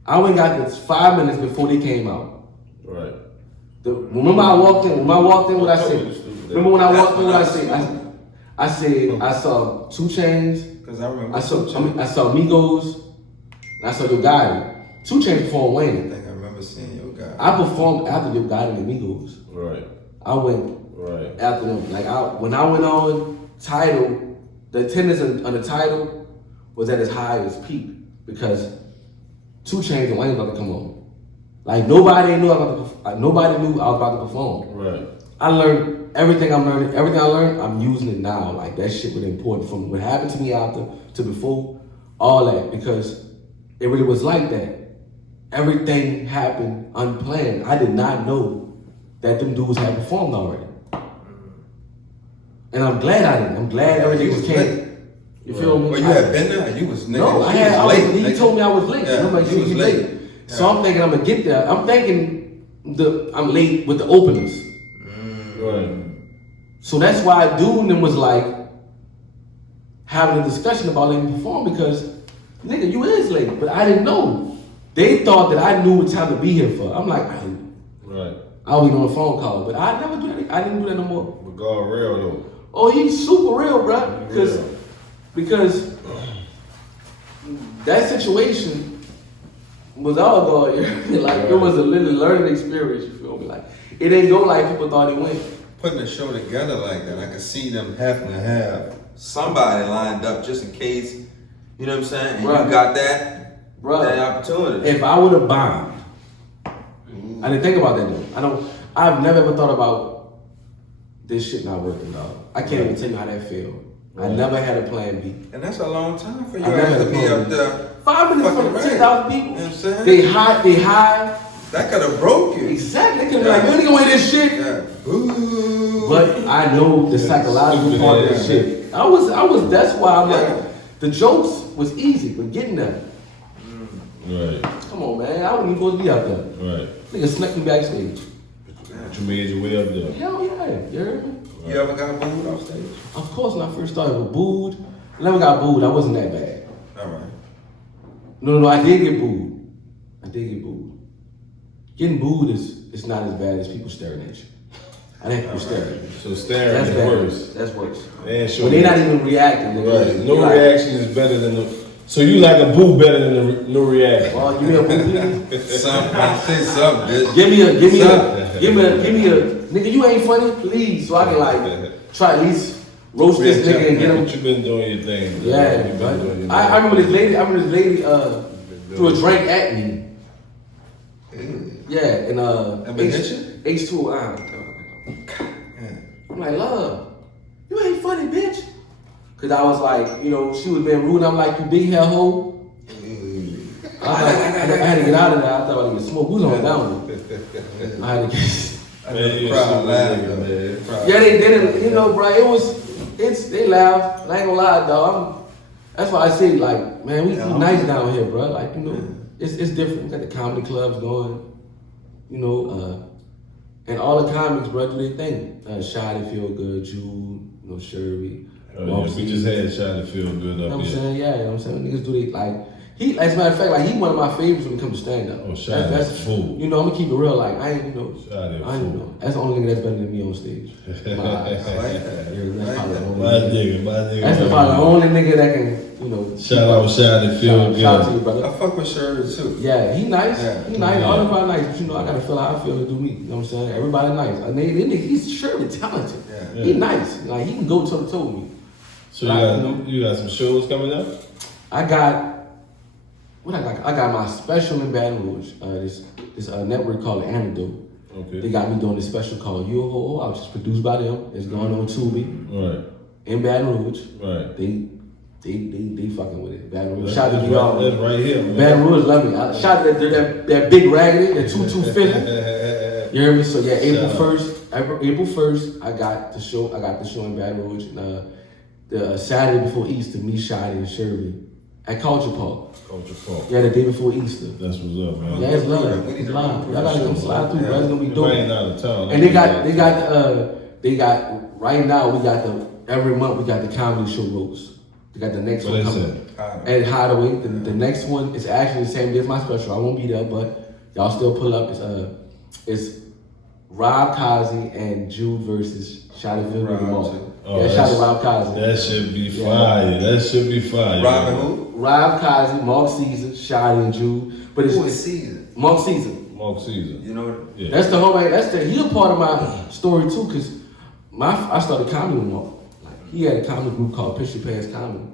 I went got this 5 minutes before they came out. Right. Remember I walked in, what I said? Remember when I walked in, what I said? I said, I saw 2 Chainz, Because I remember. I saw Migos, and I saw Yo Gotti. 2 Chainz performed I Wayne. think I remember seeing your guy. I performed after Yo Gotti and Migos. Right. I went Right. after them. Like when I went on Tidal, the attendance on the Tidal was at its highest peak because 2 Chainz and Wayne about to come on. Like nobody knew I was about to perform. Right. I learned everything I'm learning. Everything I learned, I'm using it now. Like that shit was important from what happened to me after to before, all that, because it really was like that. Everything happened unplanned. I did not know that them dudes had performed already. And I'm glad I didn't. I'm glad everything just came. You feel me? Well, you had been there. You was nigga. No, I was late. He told me I was late. Yeah, Remember, you was late. So I'm thinking I'm gonna get there. I'm thinking I'm late with the openers. Right. So that's why Dude and them was like having a discussion about letting me perform because nigga, you is late, but I didn't know. They thought that I knew what time to be here for. I'm like, Right. I was on a phone call, but I never do that. I didn't do that no more. But God real though. Oh, he's super real, bro. Because that situation was all God. Like it was a little learning experience. You feel me? Like it didn't go like people thought it went. Putting a show together like that, I could see them having to have somebody lined up just in case. You know what I'm saying? And Right. you got that opportunity. If I would have bombed, I didn't think about that though. I've never ever thought about this shit not working, dog. I can't even tell you how that felt. I never had a plan B. And that's a long time for you I never guys had to a be plan up B. there. 5 minutes Fucking for right. 10,000 people. You know what I'm saying? They high. That could have broke you. Exactly. They could be like, man, nigga, win this shit. Yeah. Ooh. But I know the psychological part of this shit. I was. That's why I'm like, the jokes was easy, but getting there. Right. Come on, man. I wasn't even supposed to be out there. Right. Nigga snuck me backstage. But you made your way up there. Hell yeah. You heard me? You ever got booed off stage? Of course, when I first started with booed, I never got booed. I wasn't that bad. All right. No, I did get booed. Getting booed is not as bad as people staring at you. I think people staring at you. So staring That's is bad. worse. That's worse. And When they're not even reacting. Right. No like, reaction is better than So you like a boo better than a no reaction? Well, give me a boo, please. Something, say something, bitch. Give me a nigga. You ain't funny, please, so I can like try at least roast this nigga and get him. You been doing your thing. Bro. Yeah, You been doing your I remember this lady. Threw a drink at me. Yeah, and H2O. I'm like, love, you ain't funny, bitch. Cause I was like, you know, she was being rude. I'm like, you big hair hoe. I had to get out of there. I thought I was gonna smoke. Who's on down there? I had to get. Yeah, they did it. You know, bro. They laughed. I ain't gonna lie, dog. That's why I say, like, man, we nice down here, bro. Like, you know, it's different. We got the comedy clubs going. You know, and all the comics, bro, do their thing. Shotty Feel Good, Jude, you know, Sherry. Oh, yeah, we just had Shotty Feel Good up here. You know what I'm saying? Yeah, you know what I'm saying? Niggas do they, like, as a matter of fact, like, he one of my favorites when it comes to stand-up. Oh, Shotty's a fool. You know, I'm gonna keep it real, like, I ain't, you know, Shotty a I ain't fool. know. That's the only nigga that's better than me on stage. My eyes. My nigga. That's probably the only nigga that can, you know. Shout out Shotty Feel Good. Shout out to you, brother. I fuck with Shirley too. Yeah, he nice. Yeah. He nice. All everybody nice, but you know, I gotta feel how I feel to do me. You know what I'm saying? Everybody nice. He's surely talented. Yeah. He nice. Like, he can go toe to toe with me. So you got some shows coming up? I got my special in Baton Rouge. This network called The Antidote. Okay. They got me doing this special called You a Ho Ho, which is produced by them. It's going on Tubi. Right. In Baton Rouge. Right. They fucking with it. Baton Rouge. That's Shout out to y'all. That's right here, man. Baton Rouge love me. I shot that big raggedy, that 2250. You hear me? So yeah, April 1st, I got the show in Baton Rouge. And, the Saturday before Easter, me, Shotty, and Sherry at Culture Park. Yeah, the day before Easter. That's what's up, man. Yeah, it's live. It's live. Y'all gotta come slide through, bro. It's gonna be dope. Ain't out of town. And they got right now. We got every month we got the comedy show roast. We got the next one coming at Hideaway. The next one is actually the same day as my special. I won't be there, but y'all still pull up. It's Rob Kazi and Jude versus Shotty Feel Good Wall. Oh, yeah, shout out to Rob Kazi. That should be fire. Yeah. That should be fire. Rob and who? Rob Kazi, Mark Caesar, Shotty and Jude. But it's Caesar? Mark Caesar. Mark Caesar. You know? Yeah. That's the whole. He's a part of my story too, cause I started comedy with Mark. Like, he had a comedy group called Pitch Your Pants Comedy,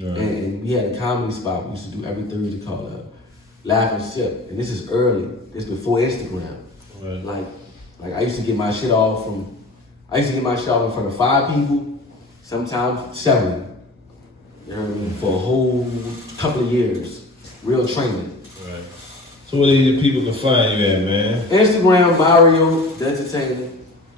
and we had a comedy spot we used to do every Thursday called Laugh and Sip. And this is early. This before Instagram. Right. Like I used to get my shit off in front of 5 people, sometimes 7. You know what I mean? For a whole couple of years. Real training. Right. So where these people can find you at, man? Instagram, Mario the Entertainer.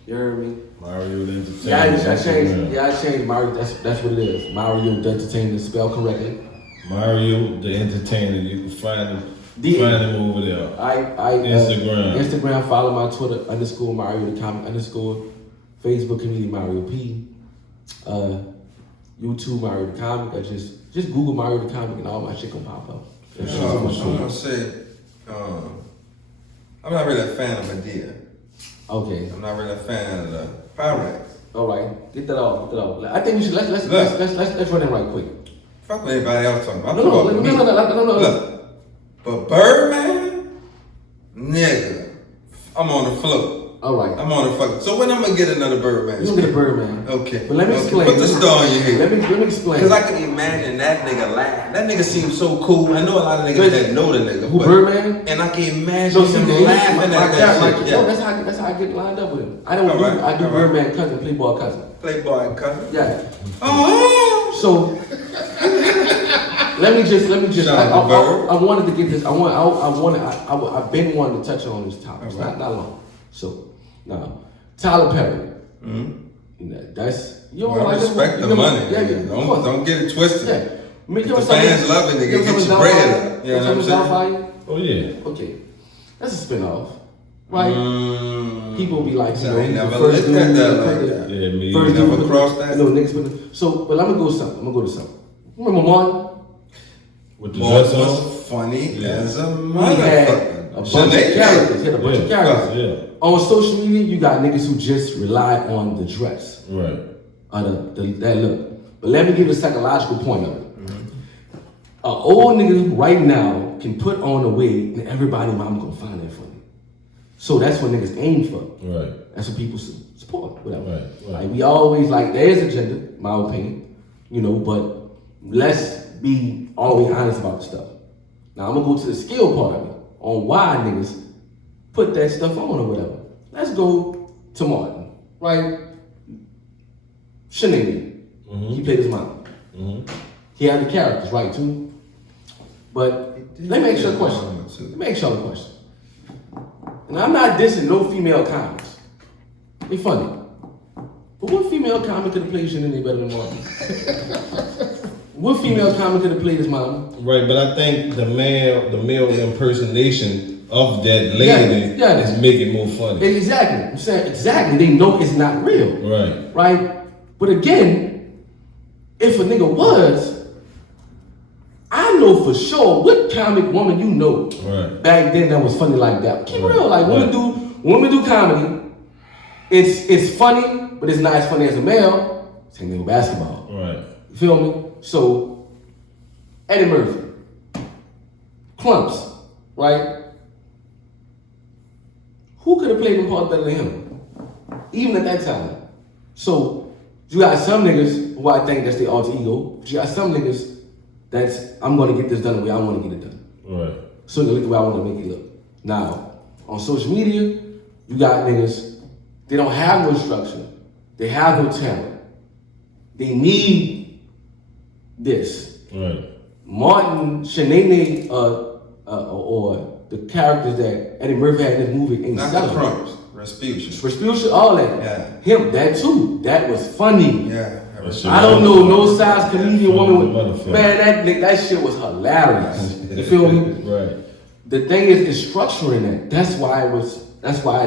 You heard me? Mario the Entertainer. I changed Mario. That's what it is. Mario the Entertainer, spelled correctly. Mario the Entertainer. You can find him. Find him over there. Instagram. Follow my Twitter _ Mario the Comic _ Facebook community Mario P. YouTube Mario the Comic. Or just Google Mario the Comic and all my shit gonna pop up. I'm gonna say, I'm not really a fan of Medea. Okay. I'm not really a fan of the Pyrex. All right, get that off. I think we should let's run it right quick. Fuck what anybody else talking about. No. Look, but Birdman, nigga, I'm on the floor. All right. I'm on the fuck. So when I'm gonna get another Birdman? You gonna get a Birdman. Okay. But let me explain. Put the star on your head. Let me explain. Cause I can imagine that nigga laugh. That nigga seems so cool. I know a lot of niggas that know the nigga. Who, Birdman? And I can imagine him laughing at that shit. Yeah. That's how I get lined up with him. I do Birdman cousin, Playboy cousin. Playboy cousin. Yeah. Oh. So let me just. I wanted to get this. I've been wanting to touch on this topic. Right. Not long. So now, Tyler Perry. Mm-hmm. You know, that's respect the money. Yeah. Don't get it twisted. Yeah. If the fans love it, nigga, get your bread. You know what I'm saying? Oh yeah. Okay. That's a spinoff. Right? People be like, I ain't never looked at that like that. Yeah, me. First never crossed that. No, niggas. So, but I'm gonna go to something. Remember Martin? With the dress on? Was funny as a He motherfucker. had a bunch of characters. He had a bunch of characters. Yeah. On social media, you got niggas who just rely on the dress. Right. That look. But let me give you a psychological point of it. old nigga right now can put on a wig and everybody mama gonna find that funny. So that's what niggas aim for. Right. That's what people support, whatever. Right. Like we always like there's a gender, my opinion, but let's be always honest about the stuff. Now I'm gonna go to the skill part of it on why niggas put that stuff on or whatever. Let's go to Martin, right? Sinead, he played his mom. He had the characters, right, too? But let me ask you a question. And I'm not dissing no female comics. They funny. But what female comic could have played Sinead better than Martin? What female comic could have played his mom? Right, but I think the male impersonation of that lady is making it more funny. Exactly. I'm saying exactly. They know it's not real. Right. Right? But again, if a nigga was, I know for sure what comic woman you know back then that was funny like that. Keep real, like women do comedy. It's funny, but it's not as funny as a male. Same thing with basketball. Right. You feel me? So Eddie Murphy, Clumps, right? Who could have played him part better than him? Even at that time. So you got some niggas who I think that's their alter ego, but you got some niggas that's I'm gonna get this done the way I wanna get it done. Right. So you look the way I wanna make it look. Now, on social media, you got niggas, they don't have no structure. They have no talent. They need this. Right. Martin, Shanae, or the characters that Eddie Murphy had in this movie ain't not selling. the crumbs. Respucia, all that. Yeah. Him, that too. That was funny. Yeah. I don't know no size comedian woman. Man, that shit was hilarious. You feel me? Right. The thing is structuring it. That's why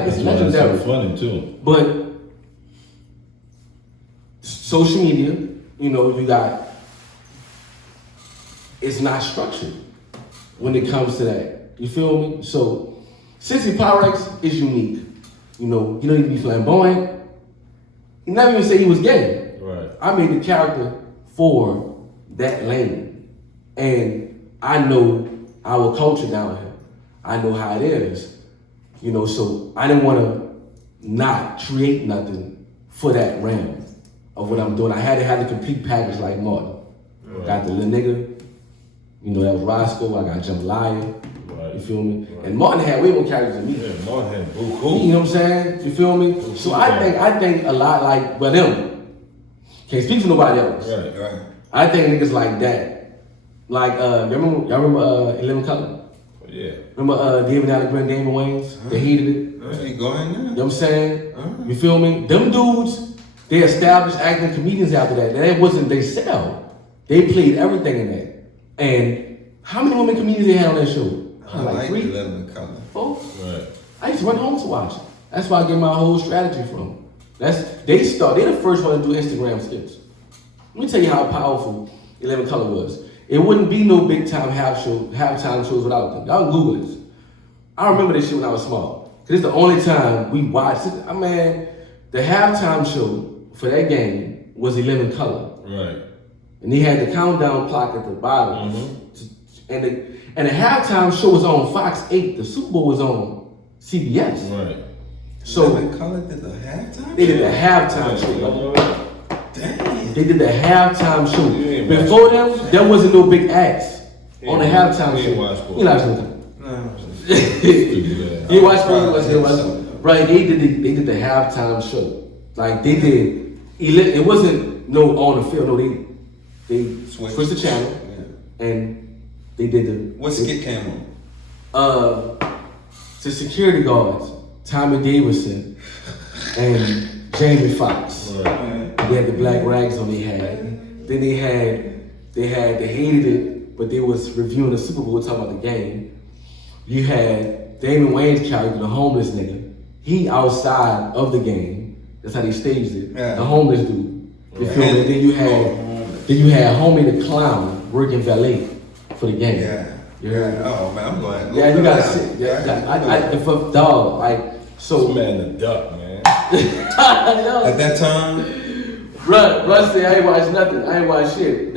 it's legendary. So funny too. But social media, you got, it's not structured when it comes to that. You feel me? So Cincy Pyrex is unique. He don't need to be flamboyant. He never even said he was gay. Right. I made the character for that lane. And I know our culture down here. I know how it is. So I didn't want to not create nothing for that realm of what I'm doing. I had to have the complete package like Martin. Right. Got the little nigga, that was Roscoe. I got Jambalaya. Right. You feel me? Right. And Martin had way more characters than me. Yeah, Martin had cool. You know what I'm saying? You feel me? So I think a lot like them. Can't speak for nobody else. Right. I think niggas like that. Like y'all remember In Living Color? Yeah. Remember David Allen Game of Wayne's? They hated it. Hey, go ahead now. You know what I'm saying? You feel me? Them dudes, they established acting comedians after that. That wasn't they sell. They played everything in that. And how many women comedians they had on that show? Like 3? 11 color. 4? Right. I used to run home to watch it. That's why I get my whole strategy from. They the first one to do Instagram skits. Let me tell you how powerful 11 Color was. It wouldn't be no big time halftime shows without them. Y'all can Google this. I remember this shit when I was small. Cause it's the only time we watched it. The halftime show for that game was 11 Color. Right. And they had the countdown clock at the bottom. And the halftime show was on Fox 8. The Super Bowl was on CBS. Right. So 11 Color did the halftime? They did the halftime show. Dang. They did the halftime show. Before them, there wasn't no big acts on the halftime show. You watch sports? Right, they did the halftime show. Like they did, it wasn't no on the field. No, they switched the channel and they did the. What skit came on? The security guards, Tommy Davidson and Jamie Foxx. Right. They had the black rags on their head. Then they hated it, but they was reviewing the Super Bowl, talking about the game. You had Damon Wayans' character, the homeless nigga. He outside of the game. That's how they staged it. Yeah. The homeless dude. You feel me? Then you had Homie the Clown working valet for the game. Yeah. Yeah. Oh man, I'm glad. Yeah, you gotta sit. Yeah, for dog, like so. This man the duck, man. At that time, Russ said I ain't watch nothing. I ain't watch shit.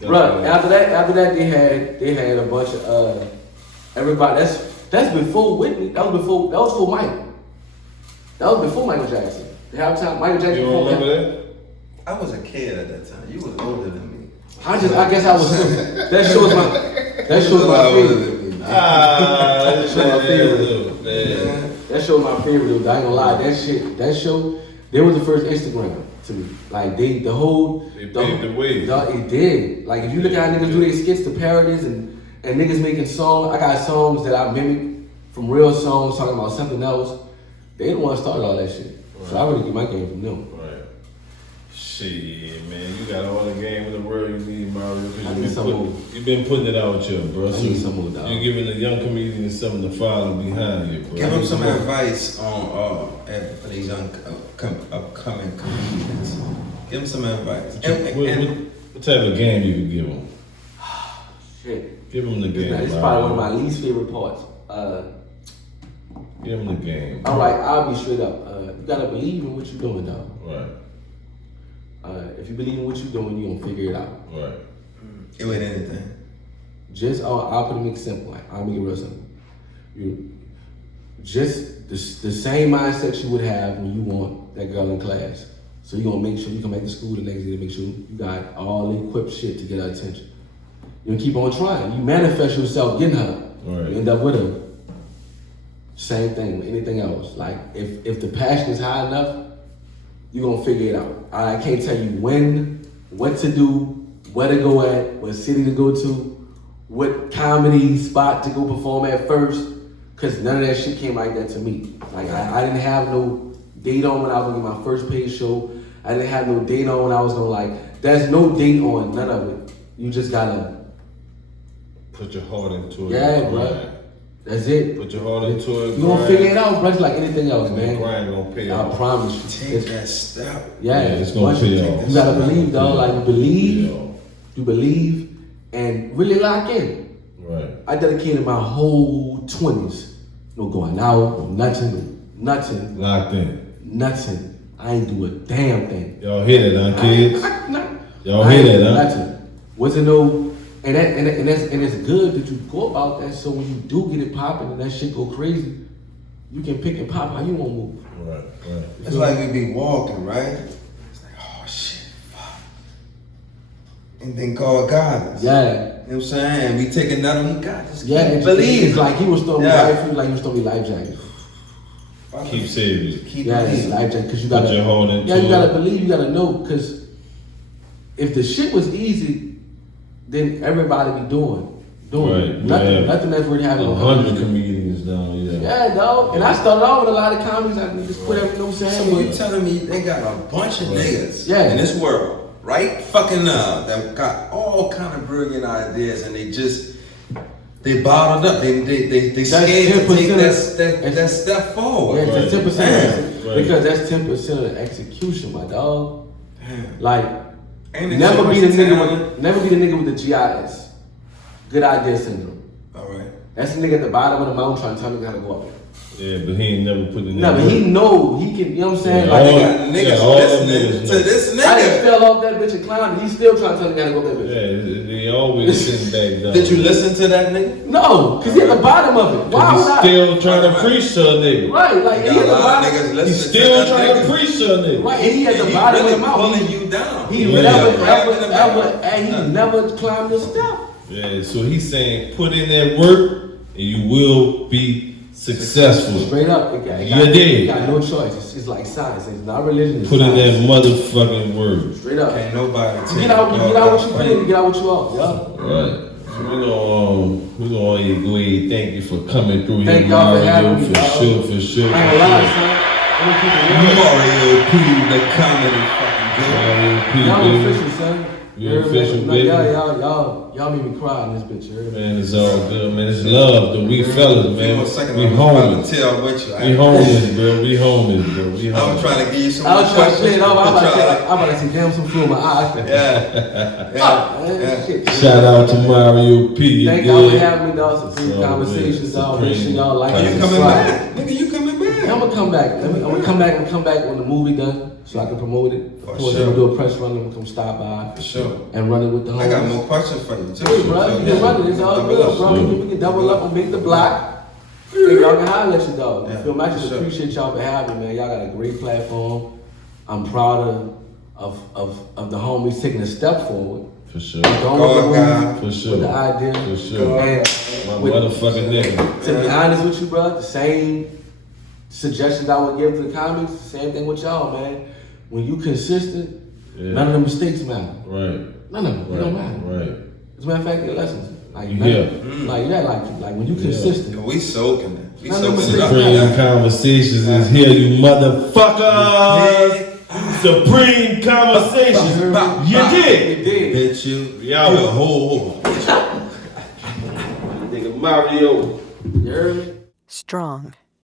Right. After that, they had a bunch of everybody. That's before Whitney. That was before Mike. That was before Michael Jackson. The halftime Michael Jackson. You remember that? I was a kid at that time. You was older than me. I guess I was. That shows my favorite. That showed my favorite. I ain't gonna lie. That show, they was the first Instagram to me. Like They paved the way. It did. Like if you look at how niggas do their skits, the parodies, and niggas making songs. I got songs that I mimic from real songs talking about something else. They the ones started all that shit. Right. So I really get my game from them. Right. Shit, man, you got all the game in the world you need, Mario. You've been putting it out here, bro. I need some more, dog. You're giving the young comedians something to follow behind you, bro. Give them some advice on for these young upcoming comedians. Give them some advice. What type of game you could give them? Shit. Give them the game. It's probably one of my least favorite parts. Give them the game. All right, I'll be straight up. You gotta believe in what you're doing, dog. Right. If you believe in what you're doing, you're gonna figure it out. Right. It ain't anything. I'll put it simple. I'll make it real simple. You just the same mindset you would have when you want that girl in class. So you're gonna make sure you come back to school the next day to make sure you got all the equipped shit to get her attention. You keep on trying. You manifest yourself getting her. Right. You end up with her. Same thing with anything else. Like if the passion is high enough, you're gonna figure it out. I can't tell you when, what to do, where to go at, what city to go to, what comedy spot to go perform at first, cause none of that shit came like that to me. Like I didn't have no date on when I was gonna get my first paid show. I didn't have no date on when I was gonna there's no date on none of it. You just gotta put your heart into it. Yeah, bro. That's it. Put your heart into it. You gonna figure it out, bro. It's like anything else, man. Grind gonna pay off. I promise you. Take that step. Yeah, it's gonna pay off. You gotta believe, dog. Like you believe, and really lock in. Right. I dedicated my whole 20s. No going out, nothing. Locked in. Nothing. I ain't do a damn thing. Y'all hear that, huh, kids? Y'all hear that, huh? Nothing. Wasn't no. And it's good that you go about that, so when you do get it popping and that shit go crazy, you can pick and pop how you want to move. Right. It's like we be walking, right? It's like, oh shit, fuck. And then God got us. Yeah. You know what I'm saying? We take another one, he got us. Yeah, believe. It's like he was throwing me life, like he was throwing me life jackets. Keep saving it. Keep it's life jacket, because you gotta. Put your heart into you gotta believe, you gotta know, because if the shit was easy, then everybody be doing right. nothing that's really happening. 100 comedians down, Yeah, dog. And I started off with a lot of comedies. I just put everything, you know what I'm saying? So you telling me they got a bunch of niggas in this world, right? Fucking that got all kind of brilliant ideas, and they bottled up. They scared to take that step forward. Yeah, it's 10%. Because that's 10% of the execution, my dog. Damn. Like. Never be the nigga with the GIS. Good idea syndrome. Alright. That's the nigga at the bottom of the mountain trying to tell me how to go up there. Yeah, but he ain't never put in No, but he know he can, you know what I'm saying? Yeah, like they got niggas listening to this nigga. I done fell off that bitch and climbed, and he's still trying to tell me how to go up that bitch. Yeah, he always sitting back down. Did you listen to that nigga? No, because he at the bottom of it. Why would I? He's still trying to preach to a nigga. Right, like he at the bottom. He's still trying to preach to a nigga. Right, and he at the bottom of the mountain. Pulling you down. He never climbed the step. Yeah, so he's saying put in that work and you will be successful. Straight up, you got no choice. It's like science. It's not religion. Put in that motherfucking word. Straight up. Can't nobody take get out what you put in, you get out what you off. Yeah. Right. So we're gonna go ahead. Thank you for coming through here, Mario. For sure. I ain't lying, son. Mario P, the comedy fucking good. Y'all official, son. You're official, baby. Y'all made me cry in this bitch. Man, it's all good, man. It's love, though. We fellas, man. We homies. We homies, bro. I'm trying to give you some I was trying to say it off. I'm about to see damn some flu in my eyes. Yeah. Shout out to Mario P. Thank y'all for having me, dog. Some conversations, dog. Make sure y'all like and subscribe. You coming back? Nigga, you coming back? I'm gonna come back. I'm gonna come back when the movie done, so I can promote it. Of course, I'm gonna do a press run. I'm gonna come stop by. For sure. And run it with the homies. I got more questions for you too. Hey, bro, you can run it. It's all good, bro. We can double up and make the block. Hey, y'all can holler at your dog. You feel me? I just appreciate y'all for having me, man. Y'all got a great platform. I'm proud of the homies taking a step forward. For sure. For sure. With the idea. For sure. And my motherfucking nigga. To be honest with you, bro, the same suggestions I would give to the comics, same thing with y'all, man. When you consistent, none of the mistakes matter. Right. None of them. It don't matter. Right. As a matter of fact, they're lessons. Like when you consistent. We soaking it. We soaking it. Supreme Conversations is here, you motherfuckers. Supreme Conversations. You did. Bitch, you a whole. Nigga Mario. You heard me? Strong.